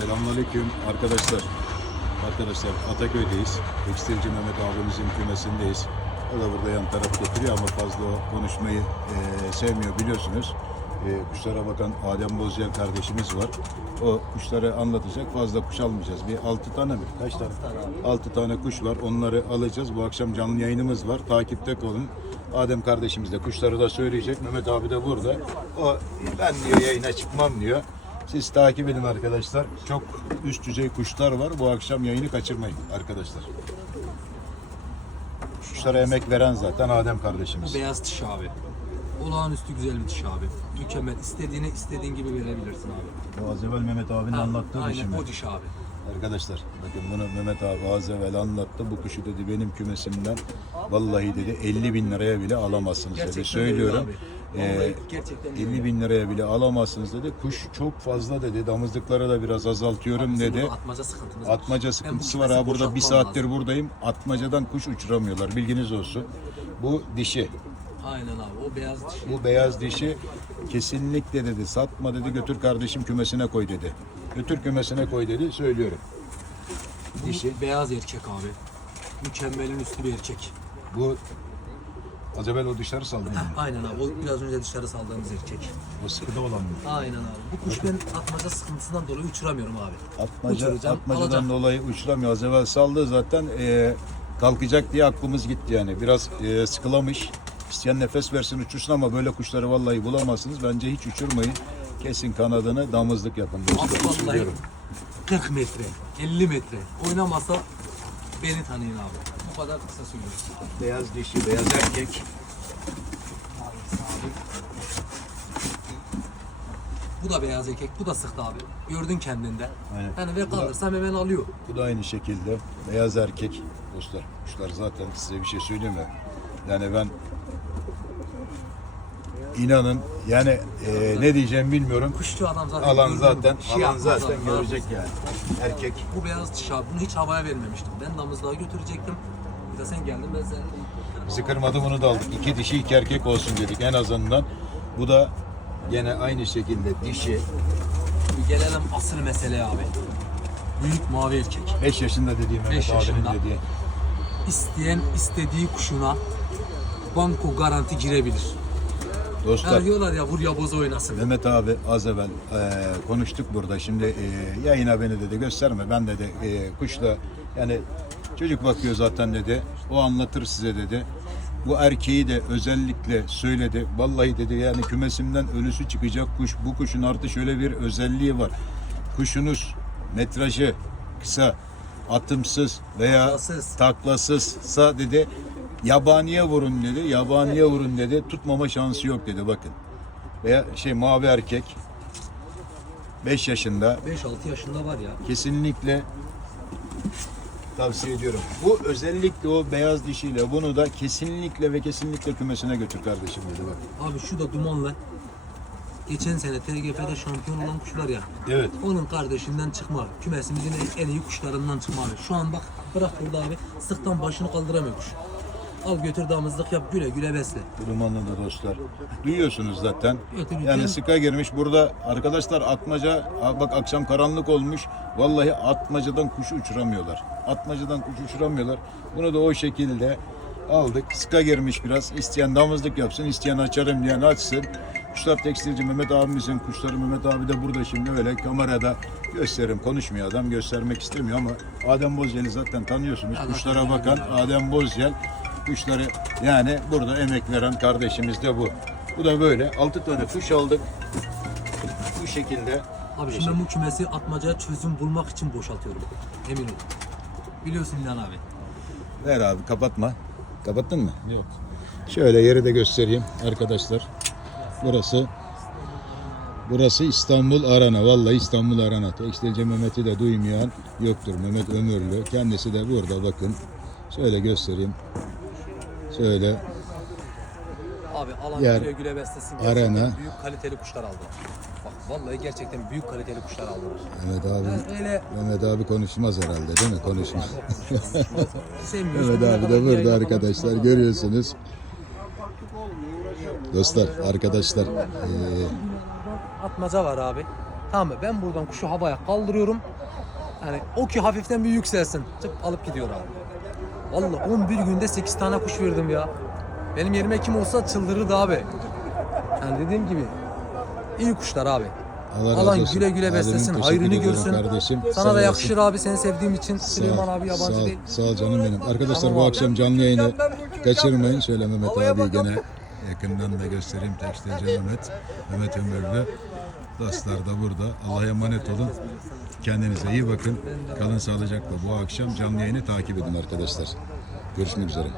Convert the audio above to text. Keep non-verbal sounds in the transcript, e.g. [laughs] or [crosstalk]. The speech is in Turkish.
Selamünaleyküm arkadaşlar. Arkadaşlar Ataköy'deyiz. Tekstilci Mehmet abimizin kümesindeyiz. O da burada yan taraf getiriyor ama fazla konuşmayı eee, sevmiyor biliyorsunuz. Eee, kuşlara bakan Adem Bozcağı kardeşimiz var. O kuşları anlatacak. Fazla kuş almayacağız. Bir altı tane mi? Kaç tane? Altı tane kuş var. Onları alacağız. Bu akşam canlı yayınımız var. Takipte kalın. Adem kardeşimiz de kuşları da söyleyecek. Mehmet abi de burada. O ben diyor yayına çıkmam diyor. Siz takip edin arkadaşlar. Çok üst düzey kuşlar var. Bu akşam yayını kaçırmayın arkadaşlar. Kuşlara emek veren zaten Adem kardeşimiz. Bu beyaz tiş abi. Olağanüstü güzel bir tiş abi. Mükemmel. İstediğini istediğin gibi verebilirsin abi. Bu az evvel Mehmet abinin Ha, anlattığı Aynen şimdi. o diş abi. Arkadaşlar bakın bunu Mehmet abi az evvel anlattı. Bu kuşu dedi benim kümesimden vallahi dedi 50 bin liraya bile alamazsınız dedi. Gerçekten Söylüyorum. öyle abi. Ee, Vallahi gerçekten 50 bin liraya bile alamazsınız dedi. Kuş çok fazla dedi. Damızlıkları da biraz azaltıyorum Bizim dedi. Atmaca sıkıntımız var. Atmaca sıkıntısı var ha burada bir saattir lazım. buradayım. Atmacadan kuş uçuramıyorlar. Bilginiz olsun. Bu dişi. Aynen abi. O beyaz diş. Bu beyaz dişi kesinlikle dedi satma dedi götür kardeşim kümesine koy dedi. Götür kümesine koy dedi söylüyorum. Bu Dişi. beyaz erkek abi. Mükemmelin üstü bir erkek. Bu az evvel o dışarı saldı. yani. Aynen abi. O biraz önce dışarı saldığımız erkek. O sıkıda olan mı? Aynen abi. Bu kuş ben atmaca sıkıntısından dolayı uçuramıyorum abi. Atmaca, Uçuracağım, atmacadan alacağım. dolayı uçuramıyor. Az evvel saldı zaten e, kalkacak diye aklımız gitti yani. Biraz e, sıkılamış. İsteyen nefes versin uçursun ama böyle kuşları vallahi bulamazsınız. Bence hiç uçurmayın. Kesin kanadını damızlık yapın. Abi vallahi Söylüyorum. 40 metre, 50 metre oynamasa beni tanıyın abi. Kadar kısa söylüyorum. Beyaz dişi, beyaz erkek. Bu da beyaz erkek, bu da sıktı abi. Gördün kendinde. Aynen. Yani ve Bu da- hemen alıyor. Bu da aynı şekilde beyaz erkek dostlar. Kuşlar zaten size bir şey söyleyeyim mi? Yani ben inanın yani e, ne diyeceğim bilmiyorum. Kuşçu adam zaten Alan gördün mü? zaten Bir şey alan yapmaz zaten abi, ne görecek yani. Erkek. Bu beyaz tiş abi, bunu hiç havaya vermemiştim. Ben damızlığa götürecektim. De sen geldin ben seni... Bizi kırmadı bunu da aldık. İki dişi iki erkek olsun dedik en azından. Bu da yine aynı şekilde dişi. Gelelim asıl meseleye abi. Büyük mavi erkek. 5 yaşında dediğim Mehmet Beş abinin yaşında. dediği. İsteyen istediği kuşuna banko garanti girebilir. Dostlar Yani diyorlar ya vur ya boz oynasın. Mehmet abi az evvel e, konuştuk burada. Şimdi e, yayına beni dedi gösterme. Ben dedi e, kuşla yani çocuk bakıyor zaten dedi. O anlatır size dedi. Bu erkeği de özellikle söyledi. Vallahi dedi yani kümesimden ölüsü çıkacak kuş. Bu kuşun artı şöyle bir özelliği var. Kuşunuz metrajı kısa, atımsız veya Taklasız. taklasızsa dedi yabaniye vurun dedi. Yabaniye vurun dedi. Tutmama şansı yok dedi bakın. Veya şey mavi erkek 5 yaşında 5-6 yaşında var ya. kesinlikle tavsiye ediyorum. Bu özellikle o beyaz dişiyle bunu da kesinlikle ve kesinlikle kümesine götür kardeşim dedi bak. Abi şu da dumanlı. Geçen sene TGF'de şampiyon olan kuşlar ya. Evet. Onun kardeşinden çıkma. Kümesimizin en- iyi kuşlarından çıkma abi. Şu an bak bırak burada abi. Sıktan başını kaldıramıyor kuş. Al götür damızlık yap güle güle besle. Dumanlı da dostlar. Duyuyorsunuz zaten. Götürürken- Yani sıka girmiş. Burada arkadaşlar atmaca bak akşam karanlık olmuş. Vallahi atmacadan kuşu uçuramıyorlar. Atmacadan kuş uçuramıyorlar. Bunu da o şekilde aldık. Sıka girmiş biraz. İsteyen damızlık yapsın, isteyen açarım diyen açsın. Kuşlar tekstilci Mehmet abimizin kuşları Mehmet abi de burada şimdi öyle kamerada gösterim konuşmuyor adam göstermek istemiyor ama Adem Bozyel'i zaten tanıyorsunuz. Kuşlara bakan Adem Bozyel kuşları yani burada emek veren kardeşimiz de bu. Bu da böyle. Altı tane kuş aldık. Bu şekilde. Abi şimdi bu kümesi atmacaya çözüm bulmak için boşaltıyorum. Emin ol. Biliyorsun İlhan abi. Ver abi kapatma. Kapattın mı? Yok. Şöyle yeri de göstereyim arkadaşlar. Burası Burası İstanbul Arana. Vallahi İstanbul Arana. Tekstilci Mehmet'i de duymayan yoktur. Mehmet Ömürlü. Kendisi de burada bakın. Şöyle göstereyim. Şöyle Abi alan Yer, güle güle beslesin. arena. Büyük kaliteli kuşlar aldılar. Bak vallahi gerçekten büyük kaliteli kuşlar aldılar. Mehmet abi Ben öyle Mehmet abi konuşmaz herhalde değil mi? Konuşmaz. [laughs] Mehmet abi de burada arkadaşlar görüyorsunuz. Dostlar, arkadaşlar eee, Atmaca var abi. Tamam mı? Ben buradan kuşu havaya kaldırıyorum. Yani o ki hafiften bir yükselsin. Tıp alıp gidiyor abi. Vallahi 11 günde 8 tane kuş verdim ya. Benim yerime kim olsa çıldırırdı abi. Yani dediğim gibi iyi kuşlar abi. Allah Alan olsun. güle güle beslesin, hayrını görsün. kardeşim. Sağ Sana da olasın. yakışır abi seni sevdiğim için. Süleyman abi yabancı sağ, değil. Sağ ol canım benim. Arkadaşlar Tamam bu abi. akşam canlı yayını kaçırmayın. Şöyle Mehmet abi gene yakından da göstereyim. Tekstilci Mehmet. Mehmet Ömürlü. Dostlar da burada. Allah'a emanet olun. Kendinize iyi bakın. Kalın sağlıcakla bu akşam canlı yayını takip edin arkadaşlar. Görüşmek üzere.